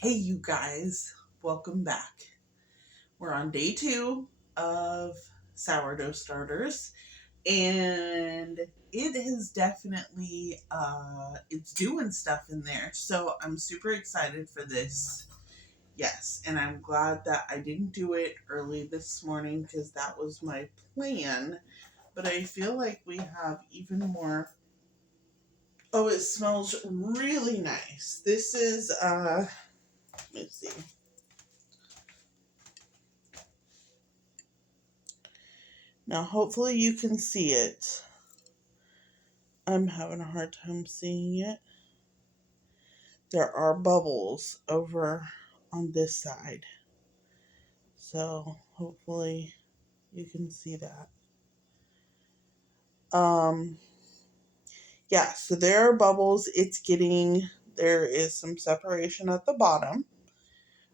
Hey, you guys, welcome back. We're on day 2 of sourdough starters, and it is definitely it's doing stuff in there. So I'm super excited for this. Yes, and I'm glad that I didn't do it early this morning because that was my plan. But I feel like we have even more. Oh, it smells really nice. This is let's see. Now, hopefully, you can see it. I'm having a hard time seeing it. There are bubbles over on this side. So, hopefully, you can see that. Um, yeah, so there are bubbles. There is some separation at the bottom,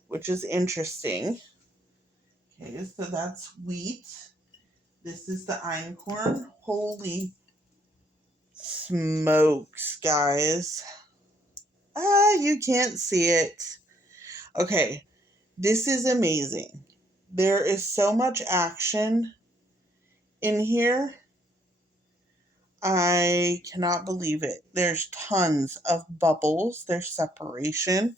which is interesting. Okay, so that's wheat. This is the einkorn. Holy smokes, guys. You can't see it. Okay, this is amazing. There is so much action in here. I cannot believe it. There's tons of bubbles. There's separation.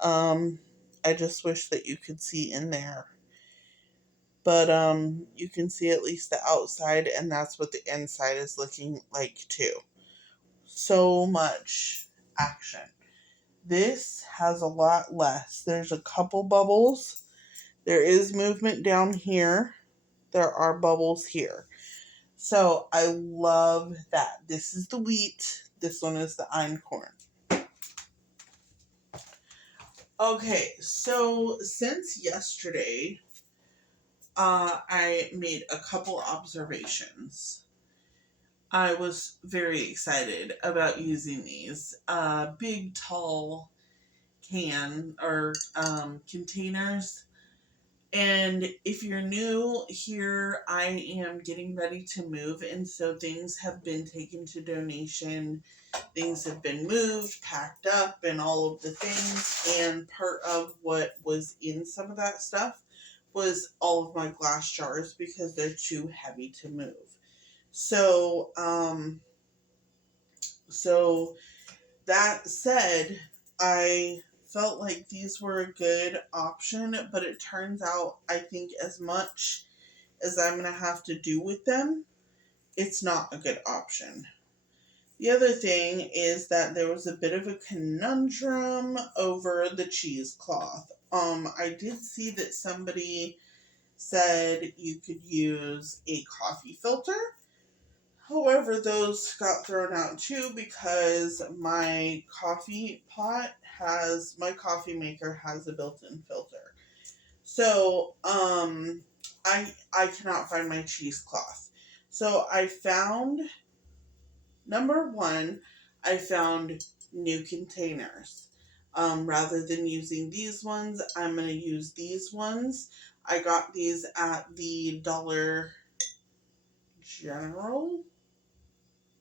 Um, I just wish that you could see in there. But you can see at least the outside, and that's what the inside is looking like too. So much action. This has a lot less. There's a couple bubbles. There is movement down here. There are bubbles here. So I love that. This is the wheat. This one is the einkorn. Okay, so since yesterday, I made a couple observations. I was very excited about using these big, tall containers. And if you're new here, I am getting ready to move, and so things have been taken to donation. Things have been moved, packed up, and all of the things. And part of what was in some of that stuff was all of my glass jars because they're too heavy to move. So, so that said, I felt like these were a good option, but it turns out I think as much as I'm going to have to do with them, it's not a good option. The other thing is that there was a bit of a conundrum over the cheesecloth. I did see that somebody said you could use a coffee filter. However, those got thrown out too because my my coffee maker has a built-in filter. So, I cannot find my cheesecloth. So I found number one, I found new containers. Rather than using these ones, I'm going to use these ones. I got these at the Dollar General.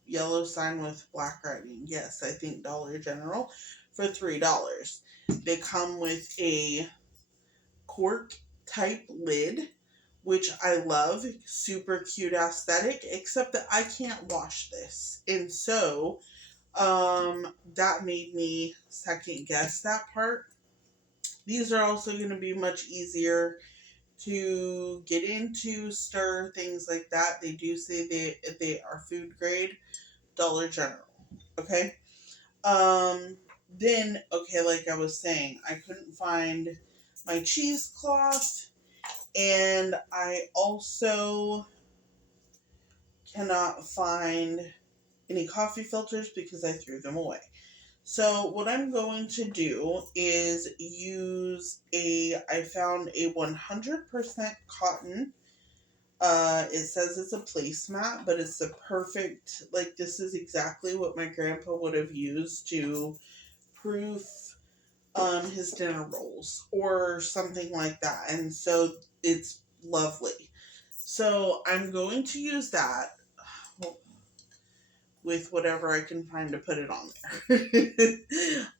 Yellow sign with black writing. Yes, I think Dollar General for $3. They come with a cork type lid, which I love. Super cute aesthetic, except that I can't wash this. And so that made me second guess that part. These are also going to be much easier to get into, stir, things like that. They do say they are food grade. Dollar General. Okay. Then, okay, like I was saying, I couldn't find my cheesecloth, and I also cannot find any coffee filters because I threw them away. So what I'm going to do is I found a 100% cotton. It says it's a placemat, but it's the perfect, like this is exactly what my grandpa would have used to proof his dinner rolls or something like that. And so it's lovely. So I'm going to use that. with whatever I can find to put it on there.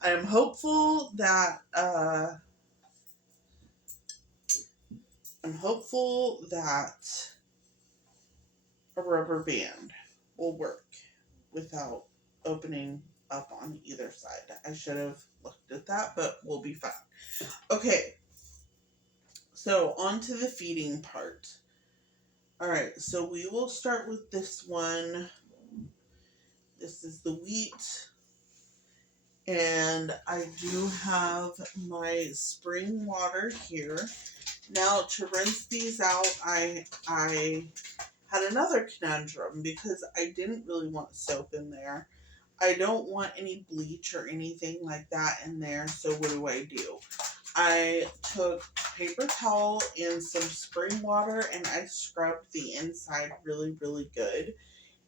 I am hopeful that a rubber band will work without opening up on either side. I should have looked at that, but we'll be fine. Okay, so on to the feeding part. All right, so we will start with this one. This is the wheat. And I do have my spring water here. Now, to rinse these out, I had another conundrum because I didn't really want soap in there. I don't want any bleach or anything like that in there, so what do? I took paper towel and some spring water and I scrubbed the inside really, really good.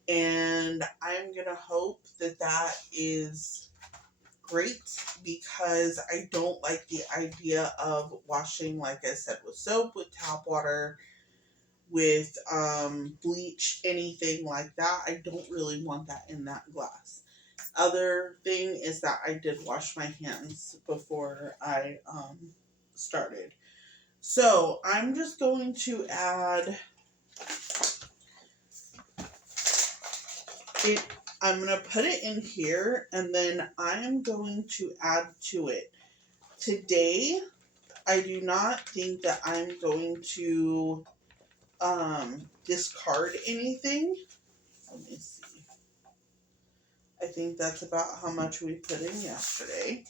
And I'm going to hope that that is great because I don't like the idea of washing, like I said, with soap, with tap water, with bleach, anything like that. I don't really want that in that glass. Other thing is that I did wash my hands before I started. So I'm just going to add it. I'm going to put it in here and then I am going to add to it. Today, I do not think that I'm going to discard anything. Let me see. I think that's about how much we put in yesterday.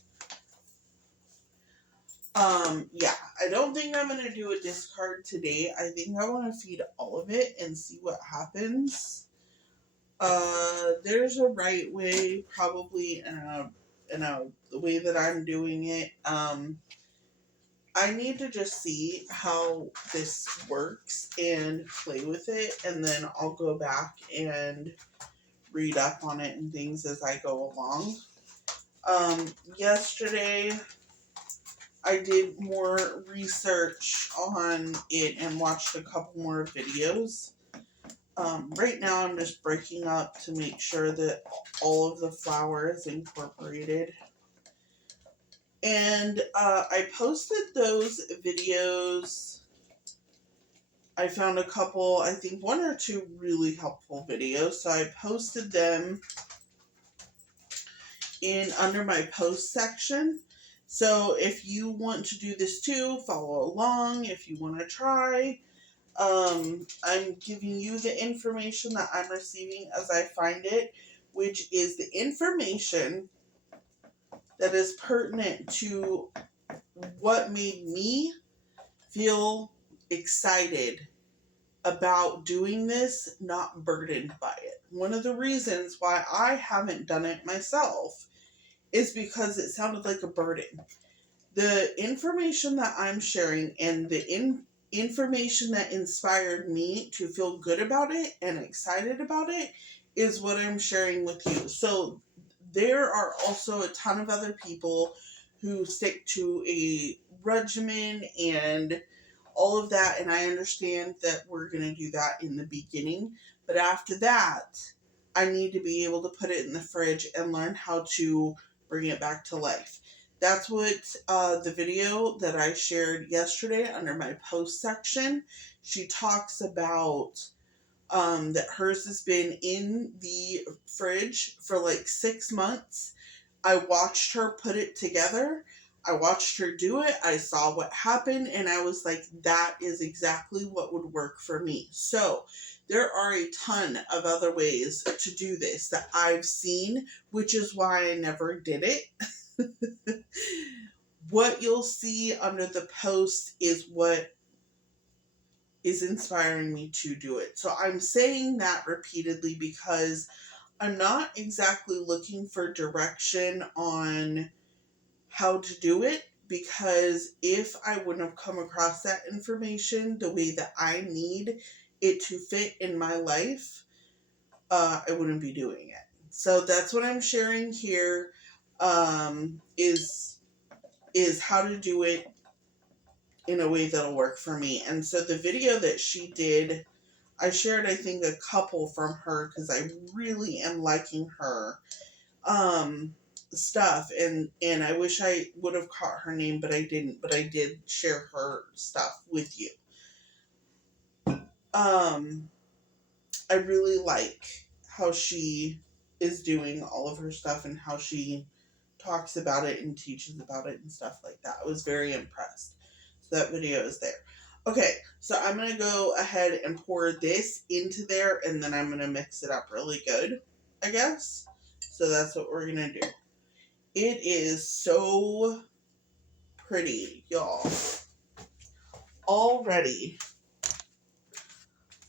Yeah, I don't think I'm going to do a discard today. I think I want to feed all of it and see what happens. There's a right way, probably the way that I'm doing it. I need to just see how this works and play with it, and then I'll go back and read up on it and things as I go along. Yesterday, I did more research on it and watched a couple more videos. Right now, I'm just breaking up to make sure that all of the flour is incorporated. And I posted those videos. I found a couple, I think one or two really helpful videos. So I posted them in under my post section. So if you want to do this too, follow along. If you want to try, I'm giving you the information that I'm receiving as I find it, which is the information that is pertinent to what made me feel excited about doing this, not burdened by it. One of the reasons why I haven't done it myself is because it sounded like a burden. The information that I'm sharing and the information that inspired me to feel good about it and excited about it is what I'm sharing with you. So there are also a ton of other people who stick to a regimen and all of that, and I understand that we're going to do that in the beginning, but after that, I need to be able to put it in the fridge and learn how to bring it back to life. That's what the video that I shared yesterday under my post section, she talks about that hers has been in the fridge for like 6 months. I watched her put it together. I watched her do it. I saw what happened and I was like, that is exactly what would work for me. So there are a ton of other ways to do this that I've seen, which is why I never did it. What you'll see under the post is what is inspiring me to do it. So I'm saying that repeatedly because I'm not exactly looking for direction on how to do it, because if I wouldn't have come across that information the way that I need it to fit in my life, I wouldn't be doing it. So that's what I'm sharing here, is how to do it in a way that'll work for me. And so the video that she did, I shared, I think, a couple from her because I really am liking her stuff, and I wish I would have caught her name, but I didn't. But I did share her stuff with you. I really like how she is doing all of her stuff and how she talks about it and teaches about it and stuff like that. I was very impressed. So that video is there. Okay, so I'm going to go ahead and pour this into there, and then I'm going to mix it up really good, I guess. So that's what we're going to do. It is so pretty, y'all. Already,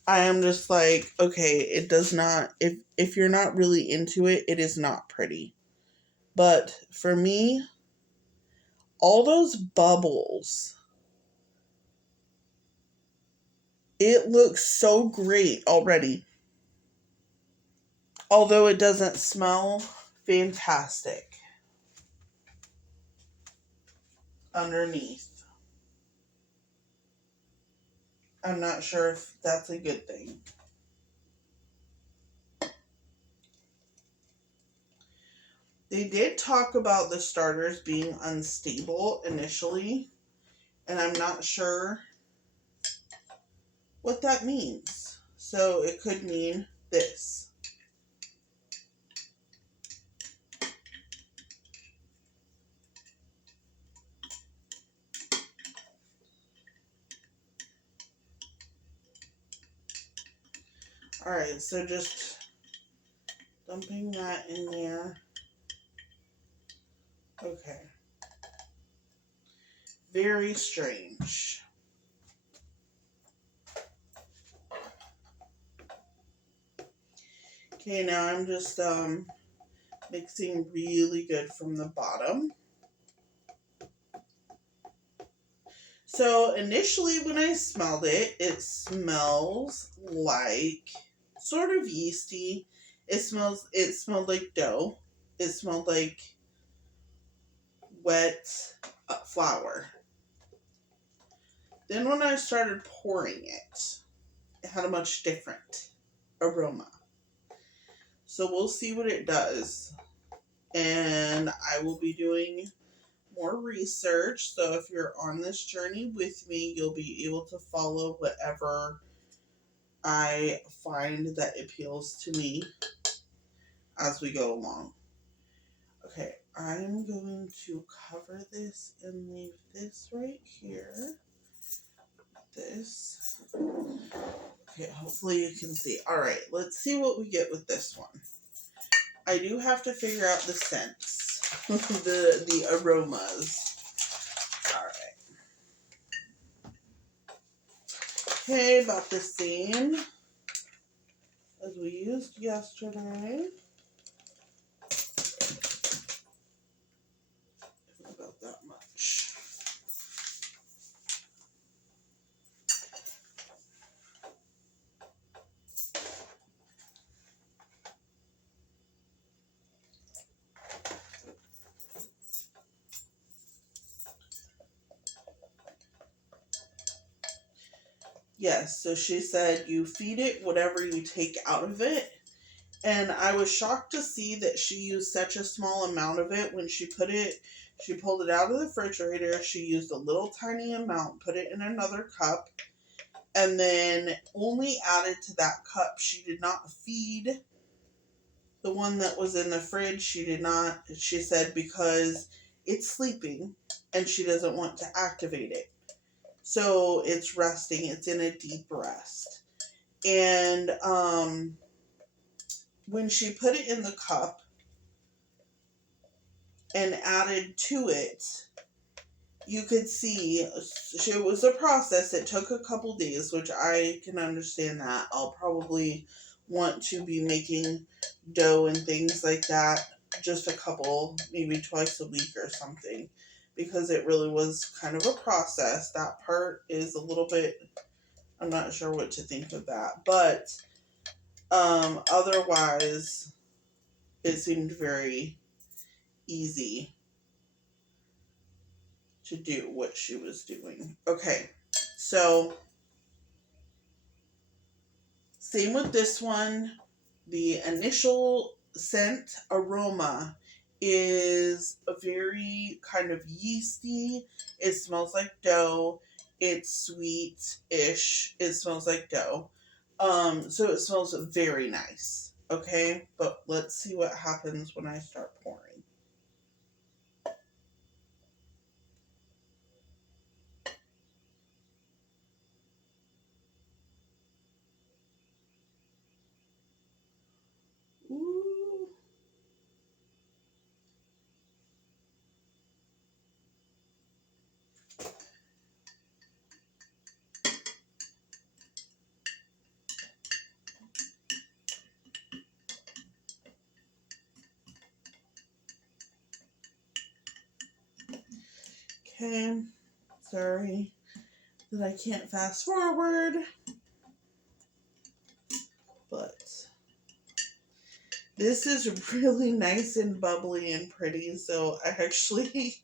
I am just like, okay, it does not, if you're not really into it, it is not pretty. But for me, all those bubbles, it looks so great already. Although it doesn't smell fantastic underneath. I'm not sure if that's a good thing. They did talk about the starters being unstable initially, and I'm not sure what that means. So it could mean this. Alright, so just dumping that in there. Okay. Very strange. Okay, now I'm just mixing really good from the bottom. So initially when I smelled it, it smells like sort of yeasty. It smelled like dough. It smelled like wet flour. Then when I started pouring it, it had a much different aroma. So we'll see what it does. And I will be doing more research. So if you're on this journey with me, you'll be able to follow whatever I find that appeals to me as we go along. Okay, I'm going to cover this and leave this right here. This. Okay, hopefully you can see. Alright, let's see what we get with this one. I do have to figure out the scents. the aromas. Alright. Okay, about the same as we used yesterday. About that much. Yes, so she said you feed it whatever you take out of it. And I was shocked to see that she used such a small amount of it when she pulled it out of the refrigerator. She used a little tiny amount, put it in another cup, and then only added to that cup. She did not feed the one that was in the fridge. She said, because it's sleeping and she doesn't want to activate it. So it's resting. It's in a deep rest. And when she put it in the cup and added to it, you could see it was a process. It took a couple days, which I can understand that. I'll probably want to be making dough and things like that just a couple, maybe twice a week or something, because it really was kind of a process. That part is a little bit, I'm not sure what to think of that, but otherwise it seemed very easy to do what she was doing. Okay, so Same with this one. The initial scent aroma is a very kind of yeasty. It smells like dough. It's sweet-ish. It smells like dough. So it smells very nice. Okay, but let's see what happens when I start pouring. Ooh. Okay, sorry that I can't fast forward, but this is really nice and bubbly and pretty, so I actually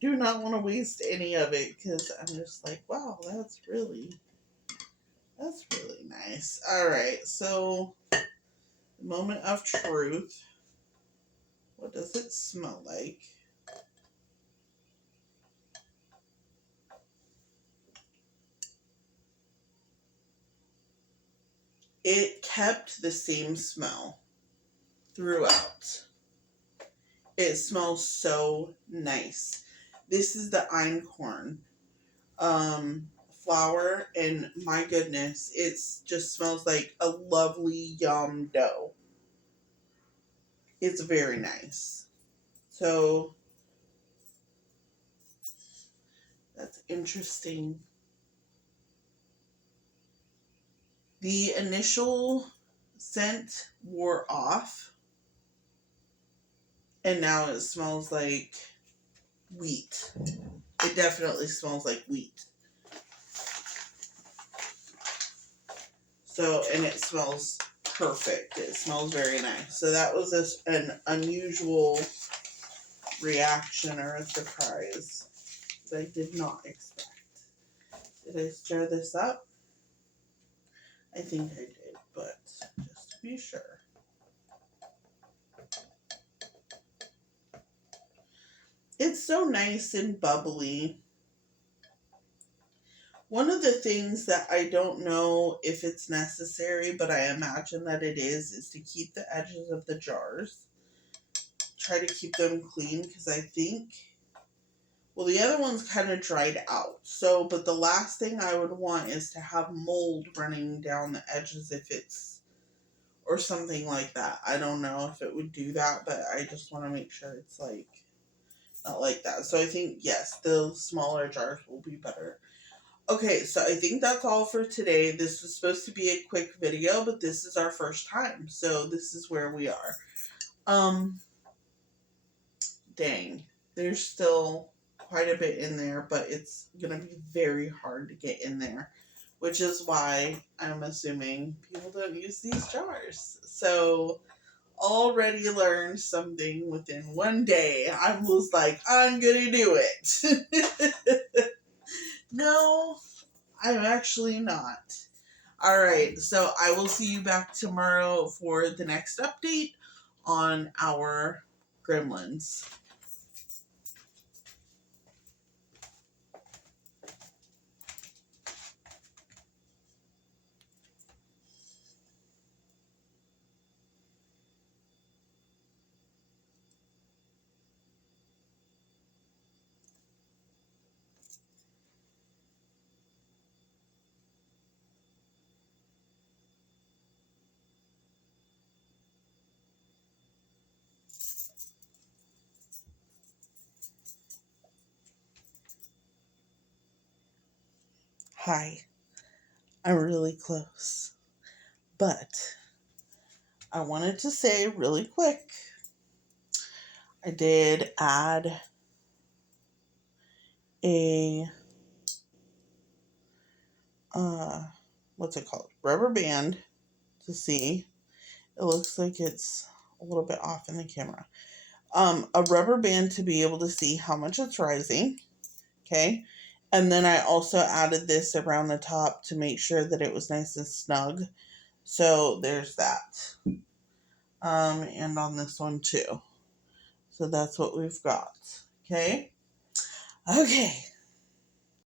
do not want to waste any of it because I'm just like, wow, that's really nice. All right, so the moment of truth. What does it smell like? It kept the same smell throughout. It smells so nice. This is the einkorn flour, and my goodness, it just smells like a lovely yum dough. It's very nice. So that's interesting. The initial scent wore off, and now it smells like wheat. It definitely smells like wheat. So, and it smells perfect. It smells very nice. So that was an unusual reaction or a surprise that I did not expect. Did I stir this up? I think I did, but just to be sure. It's so nice and bubbly. One of the things that I don't know if it's necessary, but I imagine that it is to keep the edges of the jars. Try to keep them clean because I think, well, the other one's kind of dried out. So, but the last thing I would want is to have mold running down the edges if it's, or something like that. I don't know if it would do that, but I just want to make sure it's like, not like that. So I think, yes, the smaller jars will be better. Okay, so I think that's all for today. This was supposed to be a quick video, but this is our first time. So this is where we are. Dang. There's still quite a bit in there, but it's going to be very hard to get in there, which is why I'm assuming people don't use these jars. So already learned something within one day. I was like, I'm going to do it. No, I'm actually not. All right, so I will see you back tomorrow for the next update on our gremlins. Hi, I'm really close, but I wanted to say really quick, I did add a, what's it called? Rubber band to see. It looks like it's a little bit off in the camera. A rubber band to be able to see how much it's rising. Okay. And then I also added this around the top to make sure that it was nice and snug So there's that. And on this one too. So that's what we've got. Okay. Okay.